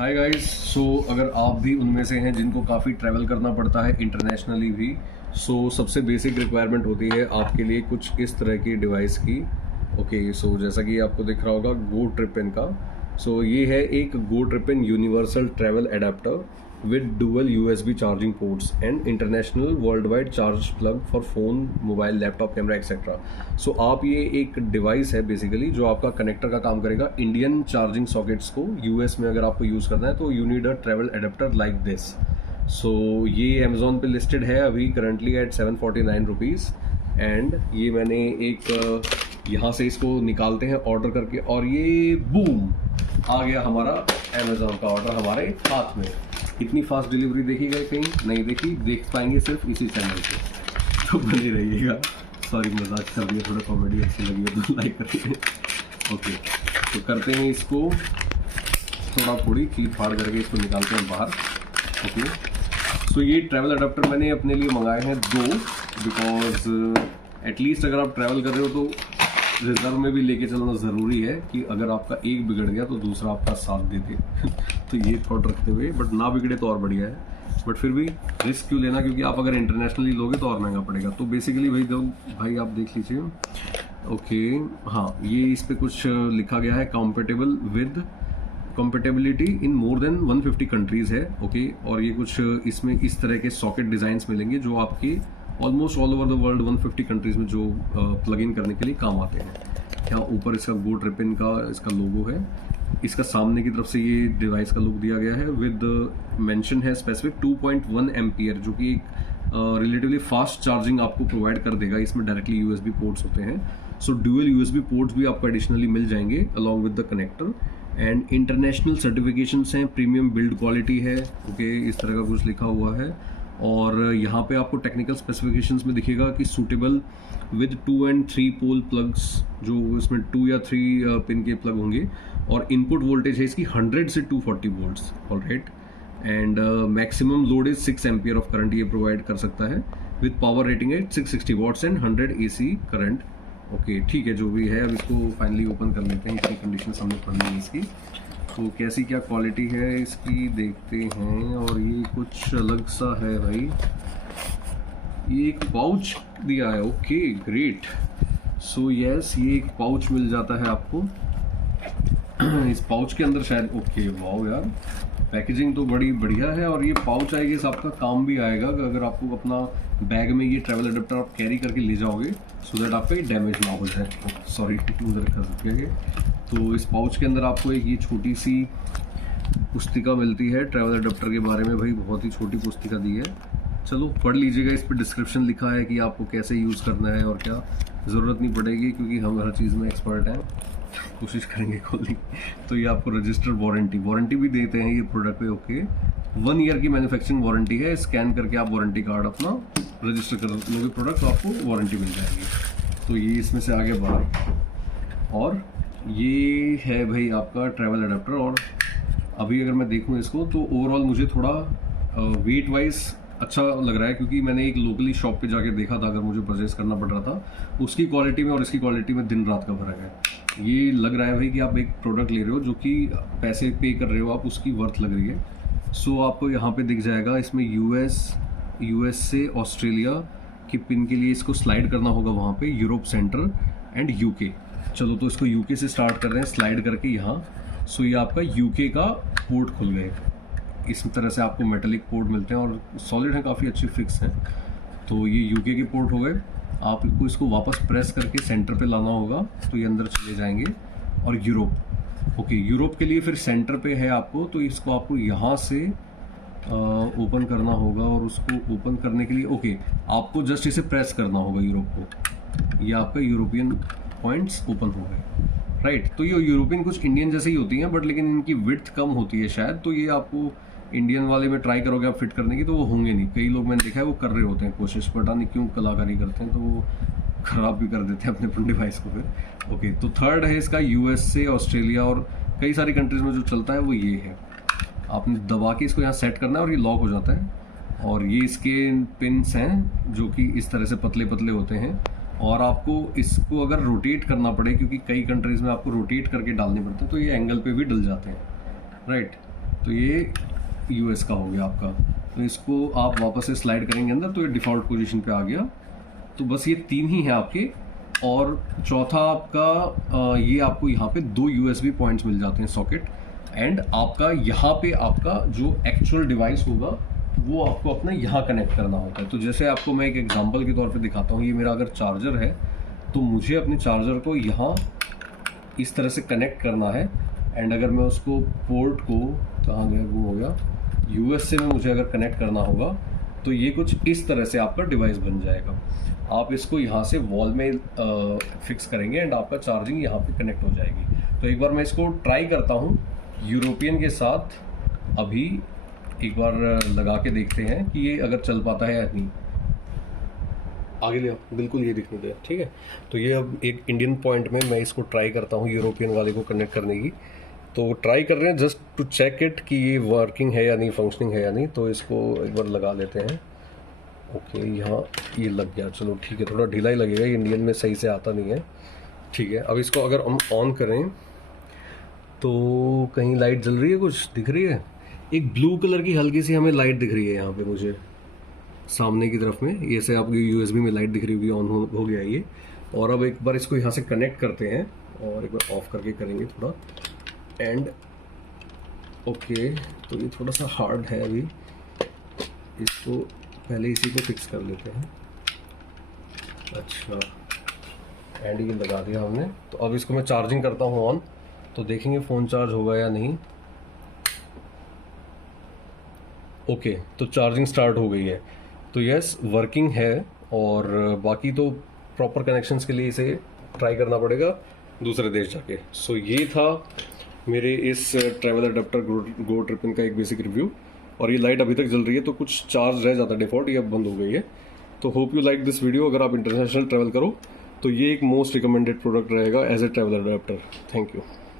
Hi guys. सो अगर आप भी उनमें से हैं जिनको काफ़ी ट्रैवल करना पड़ता है इंटरनेशनली भी, सबसे बेसिक रिक्वायरमेंट होती है आपके लिए कुछ इस तरह की डिवाइस की। सो जैसा कि आपको दिख रहा होगा गो ट्रिपिन का। ये है एक go Tripin universal travel adaptor with dual USB charging ports and international world wide charge plug for phone, mobile, laptop, camera etcetera. आप ये एक डिवाइस है बेसिकली जो आपका कनेक्टर का काम करेगा इंडियन चार्जिंग सॉकेट्स को। यूएस में अगर आपको यूज़ करना है तो you need a travel adapter like this. ये अमेजोन पे लिस्टेड है अभी करंटली एट 749 रुपीज़। एंड ये मैंने एक यहाँ से इसको निकालते हैं ऑर्डर करके, और ये बूम आ गया हमारा अमेजोन का ऑर्डर हमारे हाथ में। इतनी फास्ट डिलीवरी देखी गई कहीं नहीं देखी, देख पाएंगे सिर्फ इसी चैनल पे, तो बने रहिएगा। सॉरी मजाक कर दिया, थोड़ा कॉमेडी अच्छी लगी हो तो लाइक करिए। तो करते हैं इसको थोड़ा थोड़ी चीट फाड़ करके इसको निकालते हैं बाहर। ये ट्रैवल अडाप्टर मैंने अपने लिए मंगाए हैं 2, बिकॉज एटलीस्ट अगर आप ट्रैवल कर रहे हो तो रिजर्व में भी लेके चलना ज़रूरी है कि अगर आपका एक बिगड़ गया तो दूसरा आपका साथ दे दे। तो ये थॉट रखते हुए, बट ना बिगड़े तो और बढ़िया है, बट फिर भी रिस्क क्यों लेना, क्योंकि आप अगर इंटरनेशनली लोगे तो और महंगा पड़ेगा। तो बेसिकली भाई आप देख लीजिए। हाँ, ये इस पर कुछ लिखा गया है compatible with compatibility in more than 150 countries है। और ये कुछ इसमें इस तरह के सॉकेट डिज़ाइंस मिलेंगे जो आपके almost all over the world 150 countries में जो प्लग इन करने के लिए काम आते हैं। यहाँ ऊपर इसका गो ट्रिपिन का इसका लोगो है। इसका सामने की तरफ से ये डिवाइस का लुक दिया गया है विद मेंशन है स्पेसिफिक 2.1 एम्पियर, जो कि एक रिलेटिवली फास्ट चार्जिंग आपको प्रोवाइड कर देगा। इसमें डायरेक्टली यूएसबी पोर्ट्स होते हैं, ड्यूअल यूएसबी पोर्ट्स भी आपको एडिशनली मिल जाएंगे along with the connector. And international certifications हैं, प्रीमियम बिल्ड क्वालिटी है। इस तरह का कुछ लिखा हुआ है। और यहाँ पे आपको टेक्निकल स्पेसिफिकेशंस में दिखेगा कि suitable with 2 and 3 pole plugs, जो इसमें 2 या 3 पिन के प्लग होंगे। और इनपुट वोल्टेज है इसकी 100 से 240 volts. Alright. And maximum load is 6 ampere of current ये प्रोवाइड कर सकता है with power rating at 660 watts and 100 AC current. ठीक है, जो भी है अब इसको फाइनली ओपन कर लेते हैं। इसकी कंडीशन हमने पढ़ ली है इसकी, तो कैसी क्या क्वालिटी है इसकी देखते हैं। और ये कुछ अलग सा है भाई, ये एक पाउच दिया है। ग्रेट। यस, ये एक पाउच मिल जाता है आपको। इस पाउच के अंदर शायद वाओ यार, पैकेजिंग तो बड़ी बढ़िया है। और ये पाउच आई गेस आपका काम भी आएगा अगर आपको अपना बैग में ये ट्रैवल अडेप्टर आप कैरी करके ले जाओगे, सो दैट आपका ये डैमेज ना हो जाए। सॉरी, उधर कर सकते हैं। तो इस पाउच के अंदर आपको एक ये छोटी सी पुस्तिका मिलती है ट्रैवल अडेप्टर के बारे में। भाई बहुत ही छोटी पुस्तिका दी है, चलो पढ़ लीजिएगा। इस पर डिस्क्रिप्शन लिखा है कि आपको कैसे यूज़ करना है और क्या। ज़रूरत नहीं पड़ेगी क्योंकि हम हर चीज़ में एक्सपर्ट हैं, कोशिश करेंगे खोलने। तो ये आपको रजिस्टर्ड वारंटी भी देते हैं ये प्रोडक्ट पे। 1 ईयर की मैन्युफैक्चरिंग वारंटी है। स्कैन करके आप वारंटी कार्ड अपना रजिस्टर कर लोगे प्रोडक्ट, तो आपको वारंटी मिल जाएगी। तो ये इसमें से आगे बाहर, और ये है भाई आपका ट्रैवल अडेप्टर। और अभी अगर मैं देखूँ इसको तो ओवरऑल मुझे थोड़ा वेट वाइज अच्छा लग रहा है, क्योंकि मैंने एक लोकली शॉप पे जाके देखा था अगर मुझे परचेज करना पड़ रहा था, उसकी क्वालिटी में और इसकी क्वालिटी में दिन रात का फर्क है। ये लग रहा है भाई कि आप एक प्रोडक्ट ले रहे हो जो कि पैसे पे कर रहे हो आप, उसकी वर्थ लग रही है। आपको यहाँ पे दिख जाएगा इसमें यूएस से ऑस्ट्रेलिया के पिन के लिए इसको स्लाइड करना होगा वहाँ पे, यूरोप, सेंटर एंड यूके। चलो तो इसको यूके से स्टार्ट कर रहे हैं स्लाइड करके यहाँ। ये आपका यूके का पोर्ट खुल गए। इस तरह से आपको मेटेलिक पोर्ट मिलते हैं और सॉलिड हैं, काफ़ी अच्छे फिक्स हैं। तो ये यूके के पोर्ट हो गए। आपको इसको वापस प्रेस करके सेंटर पे लाना होगा तो ये अंदर चले जाएंगे। और यूरोप, यूरोप के लिए फिर सेंटर पे है आपको, तो इसको आपको यहाँ से ओपन करना होगा। और उसको ओपन करने के लिए आपको जस्ट इसे प्रेस करना होगा यूरोप को। ये आपका यूरोपियन पॉइंट्स ओपन हो गए। राइट। तो ये यूरोपियन कुछ इंडियन जैसे ही होती हैं, बट लेकिन इनकी विड्थ कम होती है शायद। तो ये आपको इंडियन वाले में ट्राई करोगे आप फिट करने की तो वो होंगे नहीं। कई लोग मैंने देखा है वो कर रहे होते हैं कोशिश, पता नहीं क्यों कलाकारी करते हैं, तो वो ख़राब भी कर देते हैं अपने डिवाइस को फिर। तो थर्ड है इसका यूएस से ऑस्ट्रेलिया और कई सारी कंट्रीज़ में जो चलता है वो ये है। आपने दबा के इसको यहाँ सेट करना है और ये लॉक हो जाता है। और ये इसके पिन्स हैं जो कि इस तरह से पतले पतले होते हैं। और आपको इसको अगर रोटेट करना पड़े, क्योंकि कई कंट्रीज़ में आपको रोटेट करके डालने पड़ते हैं, तो ये एंगल पे भी डल जाते हैं। राइट। तो ये यूएस का हो गया आपका। तो इसको आप वापस से स्लाइड करेंगे अंदर तो ये डिफ़ॉल्ट पोजीशन पे आ गया। तो बस ये 3 ही हैं आपके। और चौथा आपका ये आपको यहाँ पे 2 USB पॉइंट्स मिल जाते हैं सॉकेट। एंड आपका यहाँ पे आपका जो एक्चुअल डिवाइस होगा वो आपको अपना यहाँ कनेक्ट करना होता है। तो जैसे आपको मैं एक एग्जांपल के तौर पे दिखाता हूँ, ये मेरा अगर चार्जर है तो मुझे अपने चार्जर को यहाँ इस तरह से कनेक्ट करना है। एंड अगर मैं उसको पोर्ट को कहाँ गया वो हो गया यूएस से में मुझे अगर कनेक्ट करना होगा तो ये कुछ इस तरह से आपका डिवाइस बन जाएगा। आप इसको यहाँ से वॉल में फिक्स करेंगे एंड आपका चार्जिंग यहाँ पे कनेक्ट हो जाएगी। तो एक बार मैं इसको ट्राई करता हूँ यूरोपियन के साथ, अभी एक बार लगा के देखते हैं कि ये अगर चल पाता है या नहीं। आगे ले आओ, बिल्कुल ये दिखने दे, ठीक है। तो ये अब एक इंडियन पॉइंट में मैं इसको ट्राई करता हूँ यूरोपियन वाले को कनेक्ट करने की। तो ट्राई कर रहे हैं जस्ट टू चेक इट कि ये वर्किंग है या नहीं, फंक्शनिंग है या नहीं। तो इसको एक बार लगा लेते हैं। ओके, यहाँ ये लग गया, चलो ठीक है। थोड़ा ढीला ही लगेगा, ये इंडियन में सही से आता नहीं है, ठीक है। अब इसको अगर हम ऑन करें तो कहीं लाइट जल रही है, कुछ दिख रही है। एक ब्लू कलर की हल्की सी हमें लाइट दिख रही है यहाँ पे मुझे सामने की तरफ में। ये से आपकी यूएसबी में लाइट दिख रही होगी, ऑन हो गया ये। और अब एक बार इसको यहाँ से कनेक्ट करते हैं और एक बार ऑफ करके करेंगे थोड़ा। एंड ओके, तो ये थोड़ा सा हार्ड है अभी, इसको पहले इसी को फिक्स कर लेते हैं। अच्छा, एंड ये लगा दिया हमने। तो अब इसको मैं चार्जिंग करता हूँ ऑन, तो देखेंगे फ़ोन चार्ज होगा या नहीं। ओके, तो चार्जिंग स्टार्ट हो गई है, तो यस वर्किंग है। और बाकी तो प्रॉपर कनेक्शंस के लिए इसे ट्राई करना पड़ेगा दूसरे देश जाके। सो ये था मेरे इस ट्रैवल अडेप्टर गो ट्रिपिन का एक बेसिक रिव्यू। और ये लाइट अभी तक जल रही है, तो कुछ चार्ज रह जाता डिफ़ॉल्ट, ये अब बंद हो गई है। तो hope you like this video. अगर आप इंटरनेशनल ट्रैवल करो तो ये एक मोस्ट रिकमेंडेड प्रोडक्ट रहेगा as a travel adapter. Thank you.